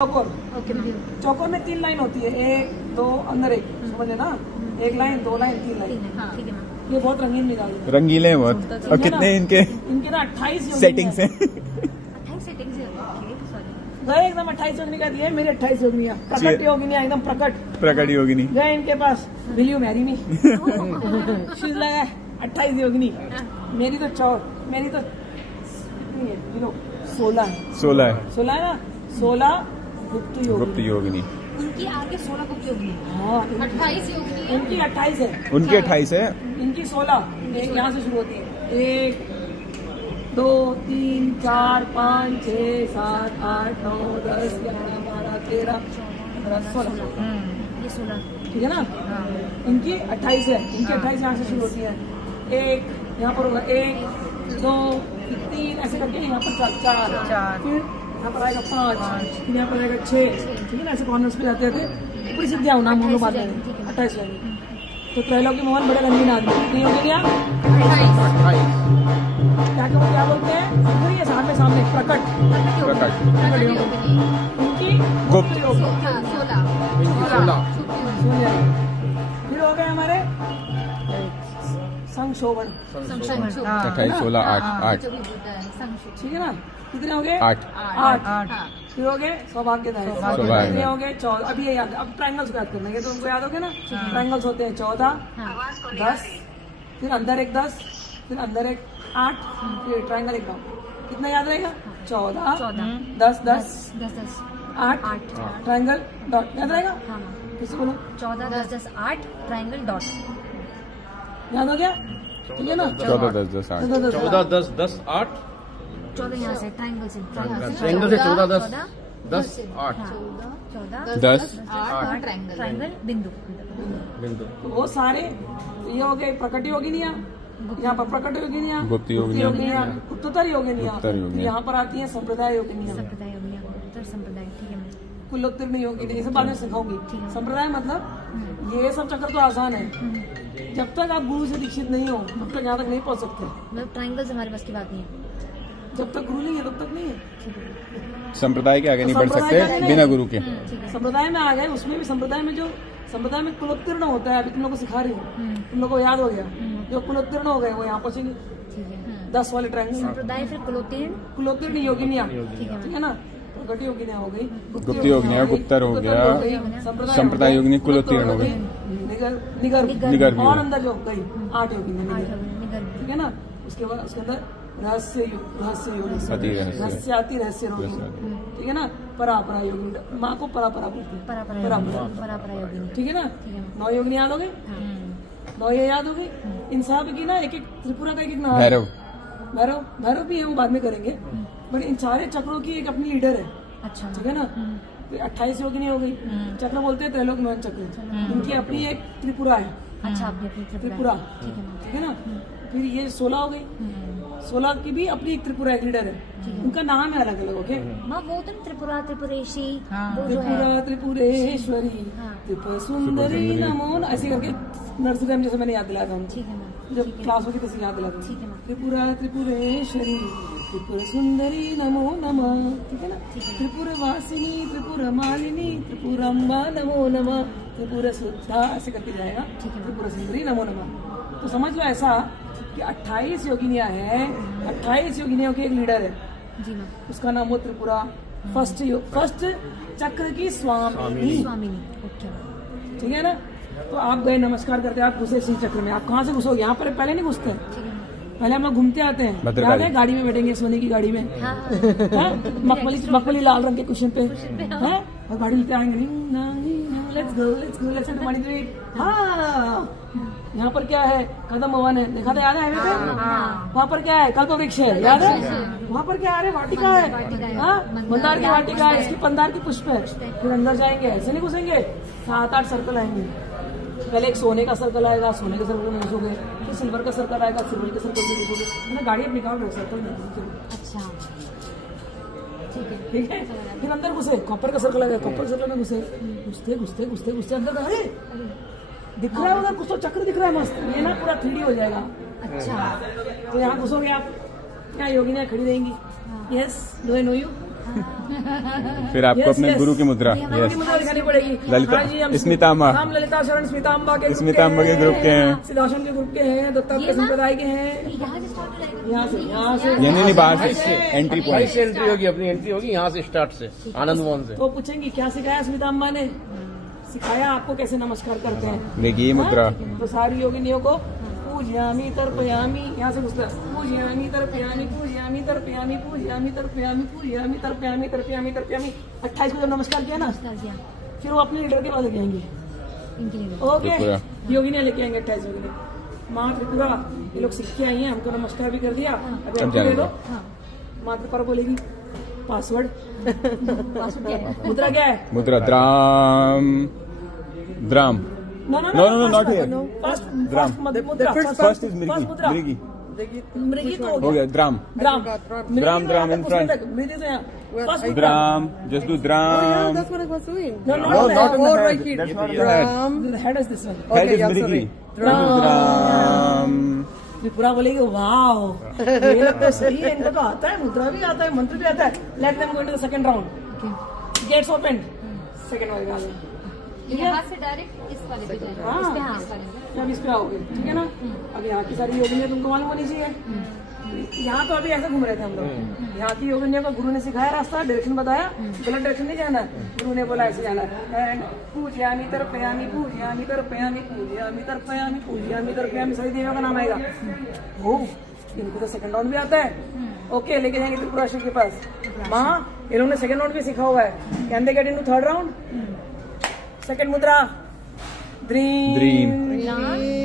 चौकोर। चौकोर में 3 लाइन होती है, 1 2 अंदर एक, समझे ना? 1 लाइन 2 लाइन 3 लाइन। ये बहुत रंगीन मिजाज है, रंगीले हैं बहुत। और कितने इनके ना 28 सेटिंग्स हैं? 28 सेटिंग्स गए एकदम 28 योगिनी का दिए, मेरी 28 योगिनियाँ प्रकट योगिनियाँ एकदम प्रकट योगिनी गए इनके पास। Will you marry me? शीज लगा 28 योगिनी। मेरी तो 16 है ना, 16 गुप्त योगिनी। उनकी आगे 16 गुप्त योगिनी। हाँ 28 योगिनी। उनकी 28 है, उनकी 28 है, इनकी 16। एक यहाँ से शुरू होती है, 1 2 3 4 5 6 7 8 9 10 11 12 13 15 16। ये 16 ठीक है ना? इनकी 28 है, इनकी 28 यहाँ से शुरू होती है। 1 यहाँ पर होगा, 1 2 3 ऐसे करके यहाँ पर 4, फिर यहाँ पर आएगा 5, फिर यहाँ पर आएगा 6। ठीक है ना? ऐसे कॉर्नर्स पे जाते थे। पूरी सिद्धियाँ होना हम लोग बात करें 28 लाइन। तो त्रैलोकी मोहन बड़े रंगीन आदमी। कितनी हो गई? 28। क्या बोलते हैं? फिर ये सामने प्रकट योगिनी। उनकी गुप्त। 16। फिर हो गए हमारे संक्षोभन। 28 16 8 ठीक है ना? कितने हो गए? 8। फिर हो गए सौभाग्यदायक। कितने हो गए? 14। अब ये याद, अब ट्रायंगल्स याद करना, ये तो उनको याद हो गया ना? ट्रायंगल्स होते हैं 14 10, फिर अंदर एक 10, फिर अंदर एक 8, फिर ट्रायंगल एक 9। कितना याद रहेगा? 14 10 10 8 ट्रायंगल डॉट। याद रहेगा? किसी बोलो 14 10 10 8 ट्रायंगल डॉट। याद हो गया? ठीक है ना? 14 10 10 8 14 10 10 8 14 यहाँ से ट्रायंगल से ट्रायंगल से 14 10 10 8 14 10 8 ट्रायंगल बिंदु। तो वो सारे ये हो गए प्रकट योगिनियाँ। यहाँ पर प्रकट योगिनियाँ, गुप्त योगिनियाँ, उत्तर योगिनियाँ। उत्तर योगिनियाँ। यहाँ पर आती हैं संप्रदाय योगिनियाँ, संप्रदाय योगिनी, उत्तर संप्रदाय। ठीक है। कुलोत्तीर्ण योगिनी। ये सब बाद में सिखाऊंगी। संप्रदाय मतलब ये सब चक्कर तो आसान है, जब तक आप गुरु से दीक्षित नहीं हो तब तक यहाँ तक नहीं पहुँच सकते। मतलब ट्रायंगल्स हमारे पास की बात नहीं है। जब तक गुरु नहीं है तब तक नहीं है। संप्रदाय के आगे नहीं बढ़ सकते बिना गुरु के। संप्रदाय में आ गए, उसमें भी संप्रदाय में कुलोत्तीर्ण होता है। अभी तुम लोग को सिखा रही हूँ, तुम लोग को याद हो गया। जो कुलोत्तीर्ण हो गए वो यहाँ पहुंचेंगे। 10 वाले ट्रायंगल संप्रदाय, फिर कुलोत्तीर्ण योगिनियाँ। ठीक है ना? प्रकट योगिनियाँ हो गई, गुप्त योगिनियाँ, गुप्तर हो गया, संप्रदाय योगिनी, कुलोत्तीर्ण हो गई, निगर और अंदर जो गई 8 योगिनियाँ। ठीक है ना? उसके बाद उसके अंदर रहस्य योगी, रहस्य योगी। ठीक है ना? परापरा योगी, माँ को परापरा बोलते हैं, परापरा योगिनी। ठीक है ना? 9 योगिनी याद हो गई? 9 ये याद हो गई। इन सब की ना एक एक त्रिपुरा का एक एक नाम। भैरव भी है, वो बाद में करेंगे। बट इन सारे चक्रों की एक अपनी लीडर है। अच्छा। ठीक है ना? 28 योगिनी हो गई। चक्र बोलते हैं त्रैलोक मोहन चक्र। इनकी अपनी एक त्रिपुरा है। अच्छा, त्रिपुरा। ठीक है ना? फिर ये 16 हो गई। 16 की भी अपनी एक त्रिपुरा एक लीडर है। उनका नाम है अलग अलग। ओके, वो तो त्रिपुरा त्रिपुरेशी, त्रिपुरा त्रिपुरेश्वरी, त्रिपुर सुंदरी नमो, ऐसे करके नर्सरी में जैसे मैंने याद दिलाया था। ठीक है ना? जब क्लास होगी तो याद दिलाता ठीक है हूँ। ना? त्रिपुरा त्रिपुरेश्वरी, त्रिपुर सुंदरी नमो नमः। ठीक है ना? त्रिपुर वासिनी, त्रिपुर मालिनी, त्रिपुरम्बा नमो नमः, त्रिपुर शुद्धा, ऐसे करके जाएगा। त्रिपुर सुंदरी नमो नमः। तो समझ लो ऐसा कि 28 योगिनियाँ हैं। 28 योगिनियों के एक लीडर है जी मैम। उसका नाम वो त्रिपुरा फर्स्ट चक्र की स्वामिनी। ओके। ठीक है ना? तो आप गए, नमस्कार करते, आप घुसे इसी चक्र में। आप कहाँ से घुसोगे? यहाँ पर पहले नहीं घुसते, पहले हम लोग घूमते आते हैं। याद है? गाड़ी में बैठेंगे, सोने की गाड़ी में, मखमली लाल रंग के कुशन पे है, और गाड़ी लेते आएंगे। Let's go Mani treat. हाँ, यहाँ पर क्या है? कदम भवन है, देखा था? याद है? हाईवे पे वहाँ पर क्या है? कल्प वृक्ष है, याद है? वहाँ पर क्या है? अरे वाटिका है। हाँ, मंदार की वाटिका है, इसकी पंदार की पुष्प है। फिर अंदर जाएंगे, ऐसे नहीं घुसेंगे, 7-8 सर्कल आएंगे। पहले एक सोने का सर्कल आएगा, सोने के सर्कल में घुसोगे, फिर सिल्वर का सर्कल आएगा, सिल्वर के सर्कल में घुसोगे। मैंने गाड़ी अपनी निकाल रहे सर्कल में। अच्छा, ठीक है? फिर अंदर घुसे, कॉपर का सर्कल आएगा, कॉपर सर्कल में घुसे, घुसते अंदर। अरे दिख रहा है उधर कुछ तो चक्र दिख रहा है मस्त, ये ना पूरा 3D हो जाएगा। अच्छा, तो यहाँ घुसोगे आप, यहाँ योगिनियाँ खड़ी रहेंगी। Yes, do I know you? फिर आपको Yes, अपने yes. गुरु की मुद्रा, की यस, मुद्रा दिखानी पड़ेगी। ललिता- हाँ जी, हम स्मिताम्बा। हम ललिता शरण स्मिताम्बा के स्मिताम्बा के ग्रुप के हैं। सिद्धाश्रम के ग्रुप के हैं, दत्तात्रेय संप्रदाय के हैं। यहाँ से स्टार्ट हो जाएगा। यहाँ से ये नहीं बाहर से एंट्री भाई पॉइंट। से एंट्री होगी, अपनी एंट्री होगी यहाँ से स्टार्ट से, आनंद मोहन से। तो पूछेंगे क्या सिखाया स्मिताम्बा ने? सिखाया आपको कैसे नमस्कार करते हैं। देखिए ये मुद्रा, हाँ? तो सारी योगिनियों को पूजयामी तर्पयामी, यहाँ से घुसता है, पूजयामी तर्पयामी, पूजयामी तर्पयामी, पूजयामी तर्पयामी, पूजयामी तर्पयामी, तर्पयामी तर्पयामी। 28 को जब नमस्कार किया ना, कर दिया फिर वो अपने लीडर के पास लेके आएंगे। इनके लिए। ओके, त्रिपुरा। योगिनियाँ लेके आएंगे 28 योगिनी। माँ त्रिपुरा, ये लोग सीख के आई हैं, हमको नमस्कार भी कर दिया, अभी अब हमको ले जाने दो। दो। हाँ माँ त्रिपुरा बोलेगी पासवर्ड। पासवर्ड क्या है? मुद्रा क्या है? मुद्रा dram, dram. No, not here. First Drum. मुद्रा। First is First मुद्रा। मृगी, मृगी तो हो गया dram, dram Drum in front. मृगी तो यहाँ First मुद्रा। Dram, just do dram. That's what I was doing. No, No, not in the Oh, head. right here. That's not the head. The head is this one. Head Okay, is yeah, मृगी. sorry. Dram. Tripura बोलेगी wow, ये लोग तो सही है, इनको तो आता है, मुद्रा भी आता है, मंत्र भी आता है। Let them go into the second round. Gates opened. Second वाले का ठीक है। यहाँ से डायरेक्ट इस वाले पे जाएगा। हाँ। इस पे, हाँ, इस वाले पे। अब इस पे आओगे, ठीक है ना। अब यहाँ की सारी योगिनियाँ तुमको मालूम होनी चाहिए। यहाँ तो अभी ऐसे घूम रहे थे हम लोग। यहाँ की योगिनियों को गुरु ने सिखाया रास्ता, डायरेक्शन बताया, गलत डायरेक्शन नहीं जाना है। गुरु ने बोला ऐसे जाना है। एंड पूजयामी तर्पयामी, पूजयामी तर्पयामी, पूजयामी तर्पयामी, पूजयामी तर्पयामी, सारी देवियों का नाम आएगा। ओह, इनको तो सेकंड राउंड भी आता है। ओके, लेके जाएंगे त्रिपुरा शिव के पास। माँ, इन लोगों ने सेकंड राउंड भी सीखा हुआ है। Can they get into third round? Second मुद्रा, ड्रीम। Dream.